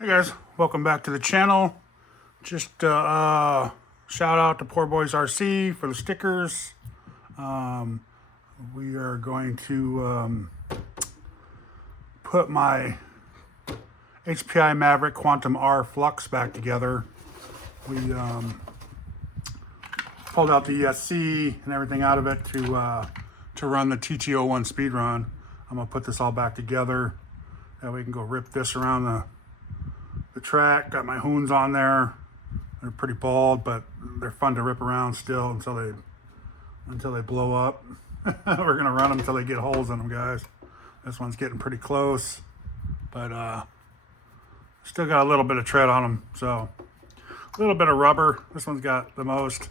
Hey guys, welcome back to the channel. Just shout out to Poor Boys RC for the stickers. We are going to put my HPI Maverick QuantumR Flux back together. We pulled out the ESC and everything out of it to run the TT01 speed run. I'm gonna put this all back together. That way we can go rip this around the track. Got my hoons on there. They're pretty bald, but they're fun to rip around still until they blow up. We're gonna run them until they get holes in them, guys. This one's getting pretty close, but still got a little bit of tread on them, so a little bit of rubber. This one's got the most,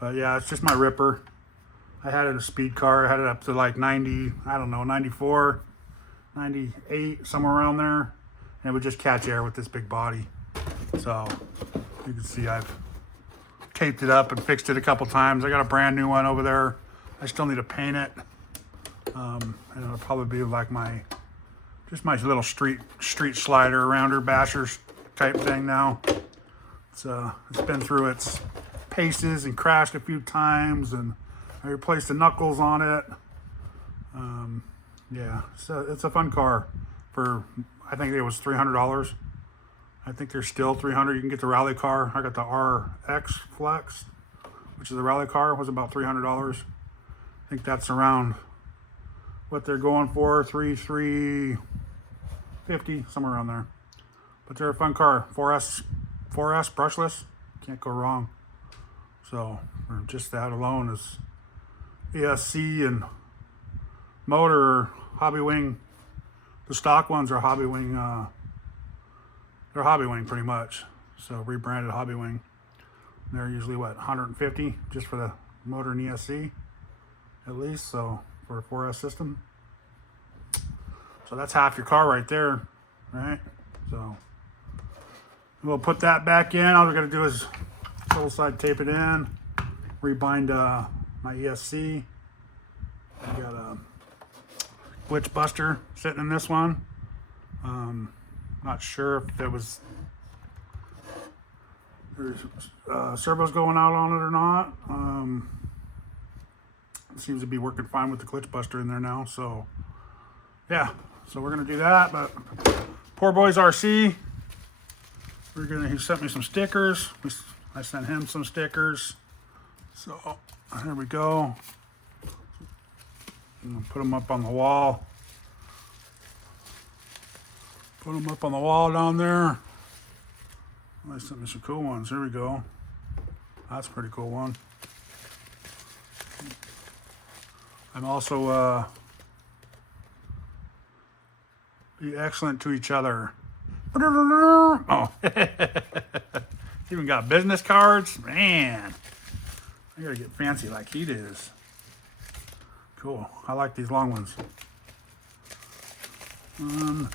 but yeah, it's just my ripper. I had it a speed car. I had it up to like 90, I don't know, 94, 98, somewhere around there. And it would just catch air with this big body. So you can see I've taped it up and fixed it a couple times. I got a brand new one over there. I still need to paint it. And it'll probably be like my little street slider, rounder, basher type thing now. It's been through its paces and crashed a few times, and I replaced the knuckles on it. Yeah, so it's a fun car for, I think it was $300. I think they're still $300. You can get the Ralley car. I got the RX Flux, which is the Ralley car. It was about $300. I think that's around what they're going for, $350, somewhere around there. But they're a fun car. 4S brushless. Can't go wrong. So for just that alone is ESC and motor, hobby wing. The stock ones are hobby wing. They're hobby wing pretty much. So rebranded hobby wing. They're usually what, 150 just for the motor and ESC, at least. So for a 4S system. So that's half your car right there, right? So we'll put that back in. All we're gonna do is full side tape it in, rebind my ESC. I got a glitch buster sitting in this one. Not sure if there's servos going out on it or not. It seems to be working fine with the glitch buster in there now. So yeah, so we're gonna do that. But Poor Boys RC, he sent me some stickers. I sent him some stickers. So here we go. Put them up on the wall. Put them up on the wall down there. I sent me some cool ones. Here we go. That's a pretty cool one. I'm also be excellent to each other. Oh, even got business cards. Man, I gotta get fancy like he does. Cool. I like these long ones. I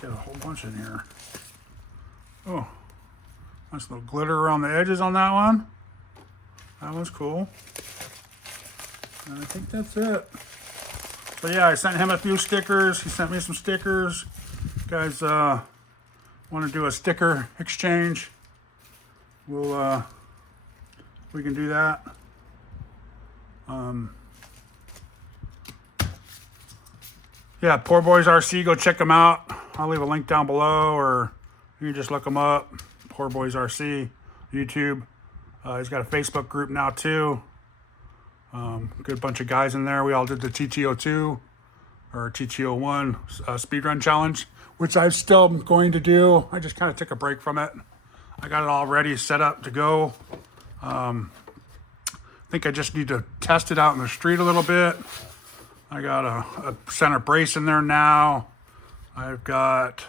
got a whole bunch in here. Oh, nice little glitter around the edges on that one. That was cool. And I think that's it. So yeah, I sent him a few stickers. He sent me some stickers. Guys, want to do a sticker exchange? We can do that. Yeah, Poor Boys RC, go check them out. I'll leave a link down below, or you can just look them up. Poor Boys RC, YouTube. He's got a Facebook group now too. Good bunch of guys in there. We all did the TT02 or TT01 speedrun challenge, which I'm still going to do. I just kind of took a break from it. I got it all ready, set up to go. I think I just need to test it out in the street a little bit. I got a center brace in there now. I've got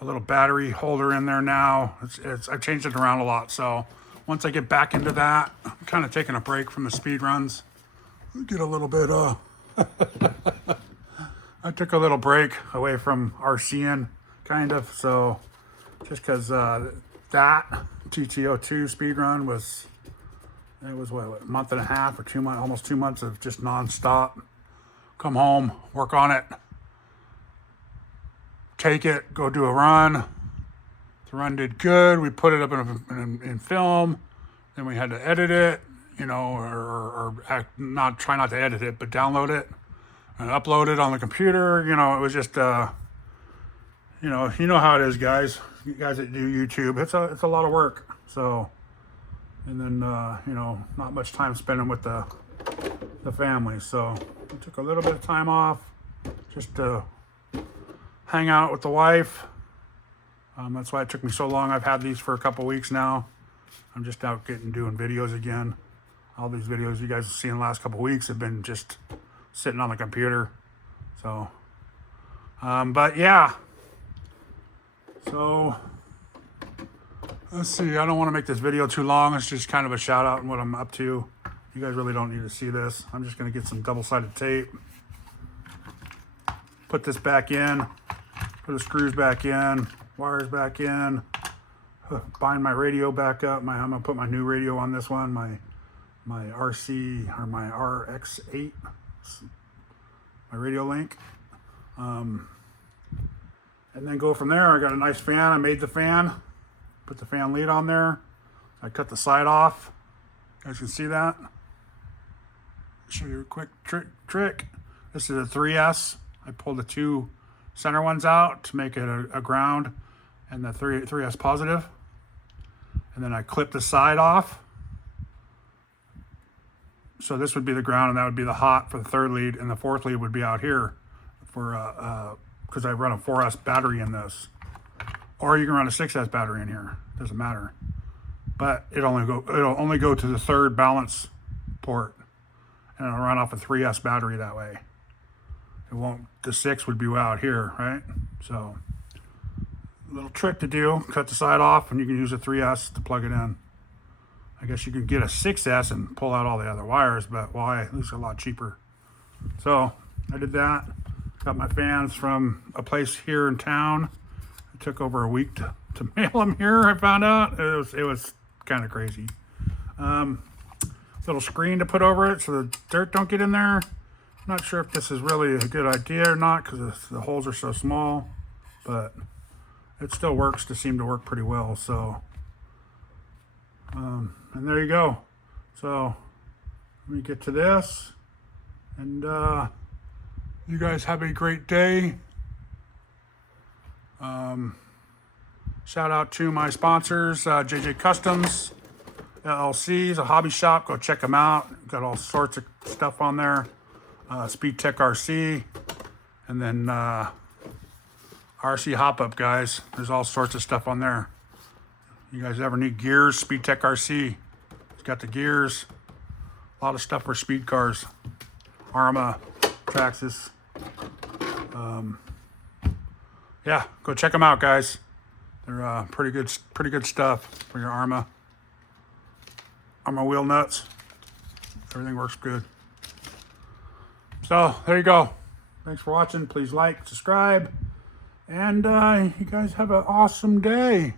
a little battery holder in there now. I've changed it around a lot. So once I get back into that, I'm kind of taking a break from the speed runs. Get a little bit, I took a little break away from RCing, kind of. So just because that TT02 speed run was what, a month and a half or 2 months, almost 2 months of just nonstop. Come home, work on it, take it, go do a run. The run did good. We put it up in film. Then we had to edit it, you know, try not to edit it, but download it and upload it on the computer. You know, it was just, you know how it is, guys. You guys that do YouTube, it's a lot of work. So, and then, you know, not much time spending with the family. So we took a little bit of time off just to hang out with the wife. That's why it took me so long. I've had these for a couple weeks now. I'm just out doing videos again. All these videos you guys have seen the last couple weeks have been just sitting on the computer. So, but yeah. So, let's see. I don't want to make this video too long. It's just kind of a shout out on what I'm up to. You guys really don't need to see this. I'm just going to get some double-sided tape. Put this back in. Put the screws back in. Wires back in. Bind my radio back up. I'm gonna put my new radio on this one. My RC or my RX8. My radio link. And then go from there. I got a nice fan. I made the fan. Put the fan lead on there. I cut the side off. You guys can see that. Show you a quick trick. This is a 3S. I pulled the two center ones out to make it a ground and the 3S positive. And then I clip the side off. So this would be the ground and that would be the hot for the third lead, and the fourth lead would be out here for because I run a 4S battery in this. Or you can run a 6S battery in here. Doesn't matter. But it'll only go to the third balance port, and it'll run off a 3S battery that way. It won't, the 6 would be out here, right? So, a little trick to do, cut the side off and you can use a 3S to plug it in. I guess you can get a 6S and pull out all the other wires, but why? It's a lot cheaper. So, I did that. Got my fans from a place here in town. It took over a week to mail them here, I found out. It was kind of crazy. Little screen to put over it so the dirt don't get in there. I'm not sure if this is really a good idea or not because the holes are so small, but it still works to seem to work pretty well. So, and there you go. So, let me get to this, and you guys have a great day. Shout out to my sponsors, JJ Customs LLC is a hobby shop. Go check them out. Got all sorts of stuff on there. SpeedTek RC, and then RC hop up, guys. There's all sorts of stuff on there. You guys ever need gears? SpeedTek RC. It's got the gears. A lot of stuff for speed cars. Arrma, traxxas. Yeah, go check them out, guys. They're pretty good stuff for your arrma wheel nuts. Everything works good. So there you go. Thanks for watching. Please like, subscribe, and you guys have an awesome day.